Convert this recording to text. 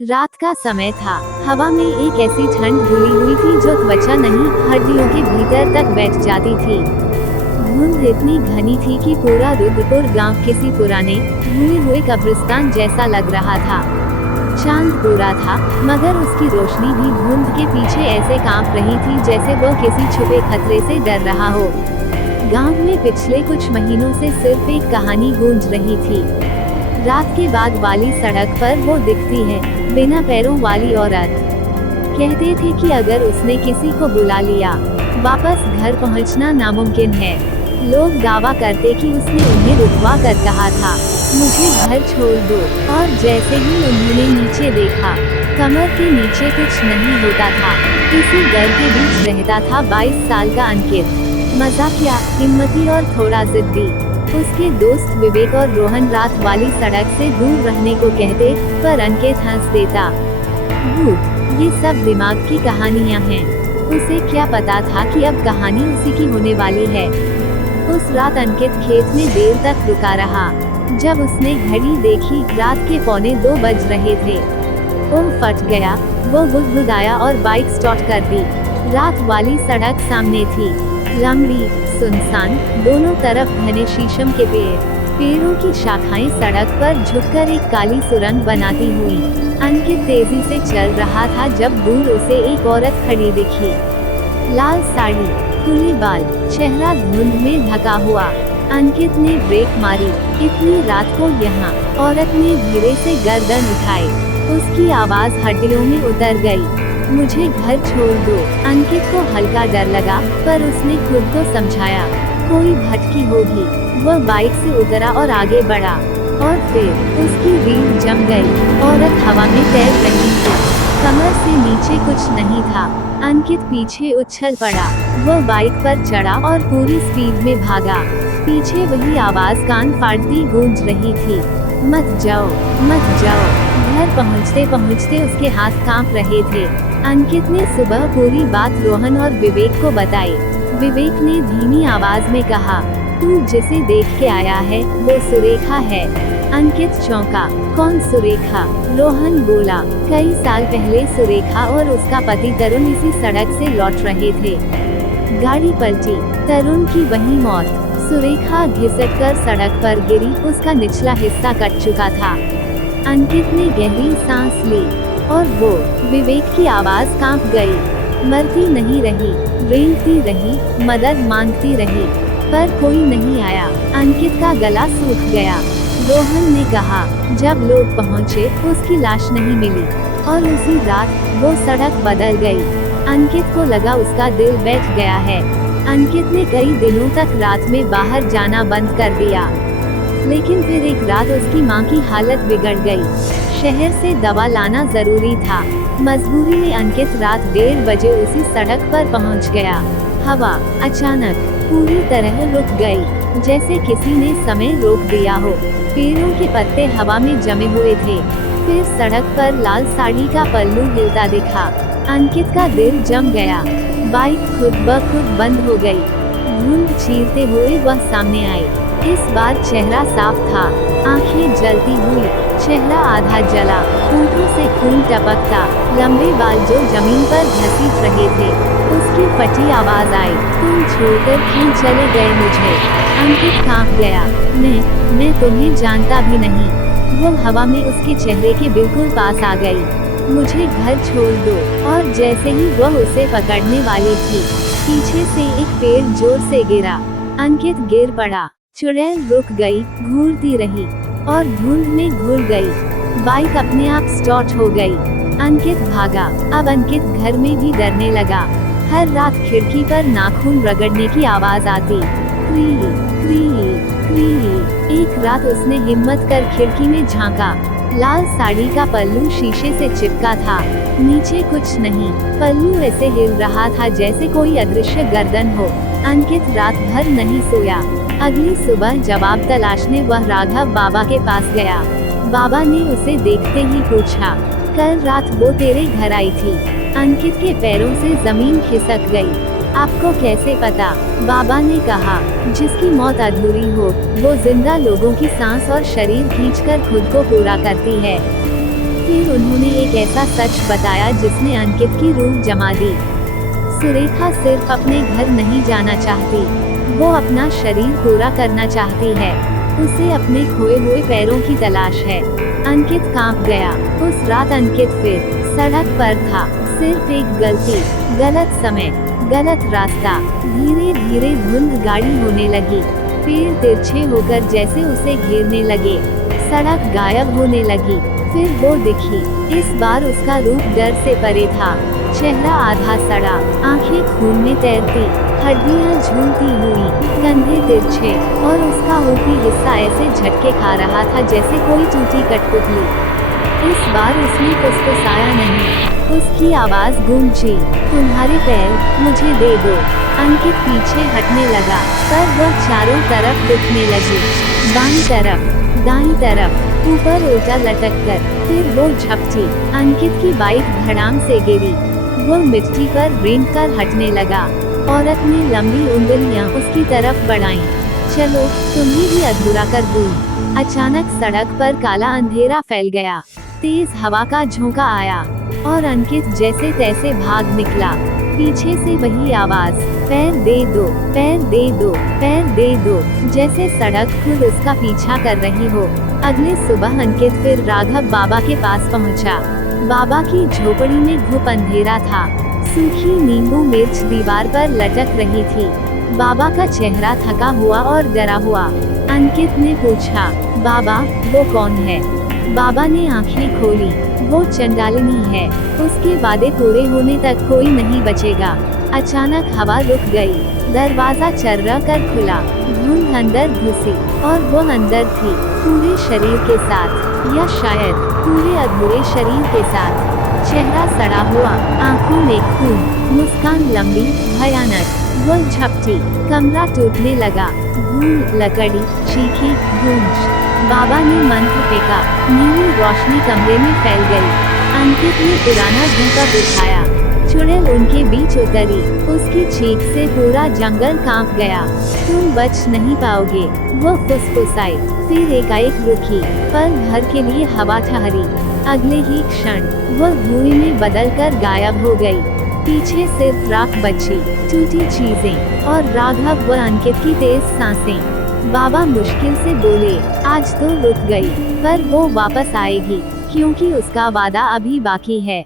रात का समय था। हवा में एक ऐसी ठंड घुली हुई थी जो त्वचा नहीं, हड्डियों के भीतर तक बैठ जाती थी। धुंध इतनी घनी थी कि पूरा रुद्रपुर गांव किसी पुराने भूले हुए कब्रिस्तान जैसा लग रहा था। चांद पूरा था, मगर उसकी रोशनी भी धुंध के पीछे ऐसे कांप रही थी जैसे वह किसी छुपे खतरे से डर रहा हो। गांव में पिछले कुछ महीनों से सिर्फ एक कहानी गूंज रही थी। रात के बाद वाली सड़क पर वो दिखती है, बिना पैरों वाली औरत। कहते थे कि अगर उसने किसी को बुला लिया, वापस घर पहुंचना नामुमकिन है। लोग दावा करते कि उसने उन्हें रुकवा कर कहा था, मुझे घर छोड़ दो। और जैसे ही उन्होंने नीचे देखा, कमर के नीचे कुछ नहीं होता था। इसी डर के बीच रहता था 22 साल का अंकित। मजाकिया, हिम्मती और थोड़ा जिद्दी। उसके दोस्त विवेक और रोहन रात वाली सड़क से दूर रहने को कहते, पर अंकित हंस देता। भूत, ये सब दिमाग की कहानियां हैं। उसे क्या पता था कि अब कहानी उसी की होने वाली है। उस रात अंकित खेत में देर तक रुका रहा। जब उसने घड़ी देखी, रात के 1:45 बज रहे थे। वो फट गया, वो गुदगुदाया और बाइक स्टार्ट कर दी। रात वाली सड़क सामने थी, लंबी, सुनसान, दोनों तरफ घने शीशम के पेड़ों की शाखाएं सड़क पर झुककर एक काली सुरंग बनाती हुई। अंकित तेजी से चल रहा था जब दूर उसे एक औरत खड़ी दिखी। लाल साड़ी, खुले बाल, चेहरा धुंध में ढका हुआ। अंकित ने ब्रेक मारी। इतनी रात को यहाँ? औरत ने धीरे से गर्दन उठाई। उसकी आवाज हड्डियों में उतर गई। मुझे घर छोड़ दो। अंकित को हल्का डर लगा, पर उसने खुद को समझाया, कोई भटकी होगी। वह बाइक से उतरा और आगे बढ़ा, और फिर उसकी रीढ़ जम गई। औरत हवा में तैर रही थी, कमर से नीचे कुछ नहीं था। अंकित पीछे उछल पड़ा। वह बाइक पर चढ़ा और पूरी स्पीड में भागा। पीछे वही आवाज कान फाड़ती गूंज रही थी, मत जाओ, मत जाओ। घर पहुंचते पहुंचते उसके हाथ कांप रहे थे। अंकित ने सुबह पूरी बात रोहन और विवेक को बताई। विवेक ने धीमी आवाज में कहा, तू जिसे देख के आया है, वो सुरेखा है। अंकित चौंका, कौन सुरेखा? रोहन बोला, कई साल पहले सुरेखा और उसका पति तरुण इसी सड़क से लौट रहे थे। गाड़ी पलटी, तरुण की वही मौत। सुरेखा घिसटकर सड़क पर गिरी, उसका निचला हिस्सा कट चुका था। अंकित ने गहरी सांस ली, और वो, विवेक की आवाज कांप गई। मरती नहीं रही, रेंगती रही, मदद मांगती रही, पर कोई नहीं आया। अंकित का गला सूख गया। रोहन ने कहा, जब लोग पहुंचे, उसकी लाश नहीं मिली, और उसी रात वो सड़क बदल गई। अंकित को लगा उसका दिल बैठ गया है। अंकित ने कई दिनों तक रात में बाहर जाना बंद कर दिया। लेकिन फिर एक रात उसकी माँ की हालत बिगड़ गई। शहर से दवा लाना जरूरी था। मजबूरी में अंकित रात 1:30 बजे उसी सड़क पर पहुंच गया। हवा अचानक पूरी तरह रुक गई, जैसे किसी ने समय रोक दिया हो। पेड़ों के पत्ते हवा में जमे हुए थे। फिर सड़क पर लाल साड़ी का पल्लू हिलता दिखा। अंकित का दिल जम गया। बाइक खुद ब खुद बंद हो गई। धुंध चीरते हुए वह सामने आई। इस बार चेहरा साफ था, आंखें जलती हुई, चेहरा आधा जला, होठों से खून टपकता, लंबे बाल जो जमीन पर घसीट रहे थे। उसकी फटी आवाज आई, तुम छोड़कर क्यों चले गए मुझे? अंकित कांप गया, मैं तुम्हें जानता भी नहीं। वो हवा में उसके चेहरे के बिल्कुल पास आ गई। मुझे घर छोड़ दो। और जैसे ही वह उसे पकड़ने वाली थी, पीछे से एक पेड़ जोर से गिरा। अंकित गिर पड़ा। चुड़ैल रुक गई, घूरती रही, और धुंध में घुल गई। बाइक अपने आप स्टार्ट हो गई। अंकित भागा। अब अंकित घर में भी डरने लगा। हर रात खिड़की पर नाखून रगड़ने की आवाज आती, क्री क्री क्री। एक रात उसने हिम्मत कर खिड़की में झांका। लाल साड़ी का पल्लू शीशे से चिपका था, नीचे कुछ नहीं। पल्लू ऐसे हिल रहा था जैसे कोई अदृश्य गर्दन हो। अंकित रात भर नहीं सोया। अगली सुबह जवाब तलाशने वह राघव बाबा के पास गया। बाबा ने उसे देखते ही पूछा, कल रात वो तेरे घर आई थी? अंकित के पैरों से जमीन खिसक गई। आपको कैसे पता? बाबा ने कहा, जिसकी मौत अधूरी हो, वो जिंदा लोगों की सांस और शरीर खींचकर खुद को पूरा करती है। फिर उन्होंने एक ऐसा सच बताया जिसने अंकित की रूह जमा दी। सुरेखा सिर्फ अपने घर नहीं जाना चाहती, वो अपना शरीर पूरा करना चाहती है। उसे अपने खोए हुए पैरों की तलाश है। अंकित कांप गया। उस रात अंकित फिर सड़क पर था। सिर्फ एक गलती, गलत समय, गलत रास्ता। धीरे धीरे धुंध गाढ़ी होने लगी। पेड़ तिरछे होकर जैसे उसे घेरने लगे। सड़क गायब होने लगी। फिर वो दिखी। इस बार उसका रूप डर से परे था। चेहरा आधा सड़ा, आंखें खून में तैरती, हड्डियां झूलती हुई, कंधे तिरछे, और उसका ऊपरी हिस्सा ऐसे झटके खा रहा था जैसे कोई टूटी कठपुतली। इस बार उसने फुसफुसाया नहीं, उसकी आवाज गूंजी, तुम्हारे पैर मुझे दे दो। अंकित पीछे हटने लगा, पर वो चारों तरफ दिखने लगी। बाईं तरफ, दाईं तरफ, ऊपर उल्टा लटक कर। फिर वो झपटी। अंकित की बाइक धड़ाम से गिरी। वो मिट्टी पर रेंग कर हटने लगा। औरत ने लंबी उंगलियां उसकी तरफ बढ़ाईं। चलो, तुम्हें भी अधूरा कर दूं। अचानक सड़क पर काला अंधेरा फैल गया। तेज हवा का झोंका आया और अंकित जैसे तैसे भाग निकला। पीछे से वही आवाज, पैर दे दो, पैर दे दो, पैर दे दो, जैसे सड़क खुद उसका पीछा कर रही हो। अगले सुबह अंकित फिर राघव बाबा के पास पहुंचा। बाबा की झोपड़ी में घुप अंधेरा था। सूखी नींबू मिर्च दीवार पर लटक रही थी। बाबा का चेहरा थका हुआ और डरा हुआ। अंकित ने पूछा, बाबा, वो कौन है? बाबा ने आंखें खोली। वो चंडालिनी है। उसके वादे पूरे होने तक कोई नहीं बचेगा। अचानक हवा रुक गई। दरवाजा चर्रा कर खुला। धुंध अंदर घुसी और वो अंदर थी, पूरे शरीर के साथ, या शायद पूरे अधूरे शरीर के साथ। चेहरा सड़ा हुआ, आंखों में खून, मुस्कान लंबी, भयानक। वो झपटी, कमरा टूटने लगा। धूल, लकड़ी, चीखी, गूंज। बाबा ने मंत्र फेंका। नीली रोशनी कमरे में फैल गई। अंकित ने पुराना दीपक उठाया। चुड़ैल उनके बीच उतरी। उसकी चीख से पूरा जंगल कांप गया। तुम बच नहीं पाओगे, वो फुसफुसाई। फिर एकाएक रुकी, पल भर के लिए हवा ठहरी। अगले ही क्षण वो धुएं में बदलकर गायब हो गई। पीछे सिर्फ राख बची, टूटी चीजें, और राघव व अंकित की तेज सांसें। बाबा मुश्किल से बोले, आज तो रुक गई, पर वो वापस आएगी, क्योंकि उसका वादा अभी बाकी है।